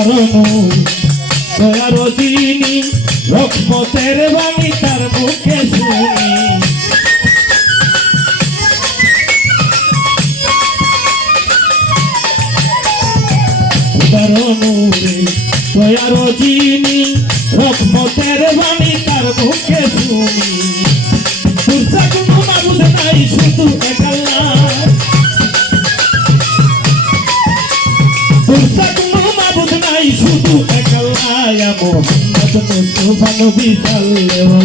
উদাহরণ দয়ার যিনি রহমতের বাণী তার মুখে শুনি উদাহরণ দয়ার যিনি রহমতের বাণী তার মুখে শুনি তুরসা কোনো মাবুদ নাই শুধু এক আল্লাহ তুরসা কোনো মাবুদ নাই শুধু এক আল্লাহ ইয়া মুহাম্মদ মুস্তাফা নবী সাল্লাল্লাহু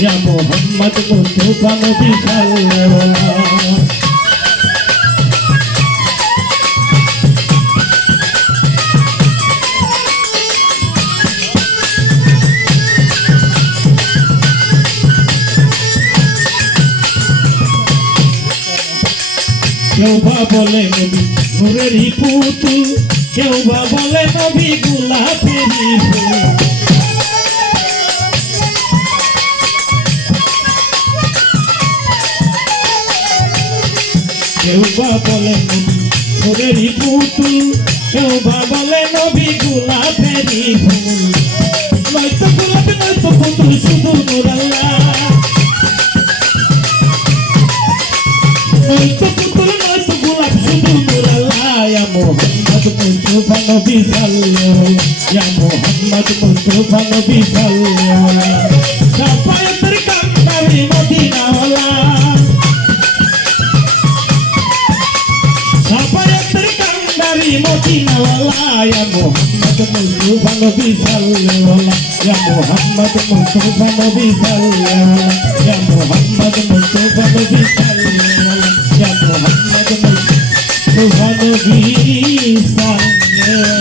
ইয়া মুহাম্মদ মুস্তাফা নবী সাল্লাল্লাহু কেউ বা বলে নবী নূরেরই পুতুল কেউ বা বলে নবী গোলাপেরই ফুল কেউ বা বলে নবী নূরেরই পুতুল কেউ বা বলে নবী গোলাপেরই ফুল নয়তো গোলাপ নয়তো পুতুল শুধু নূর আল্লাহ নয়তো পুতুল নয়তো গোলাপ শুধু নূর আল্লাহ ইয়া মুহাম্মদ মুস্তাফা নবী সাল্লাল্লাহু ইয়া মুহাম্মদ মুস্তাফা নবী সাল্লাল্লাহু সাফায়াতের কান্তারি মদিনাওয়ালা সাফায়াতের কান্তারি মদিনাওয়ালা ইয়া মুহাম্মদ মুস্তাফা নবী সাল্লাল্লাহু ইয়া মুহাম্মদ মুস্তাফা নবী সাল্লাল্লাহু ইয়া মুহাম্মদ মুস্তাফা নবী সাল্লাল্লাহু ইয়া মুহাম্মদ মুস্তাফা নবী সাল্লাল্লাহু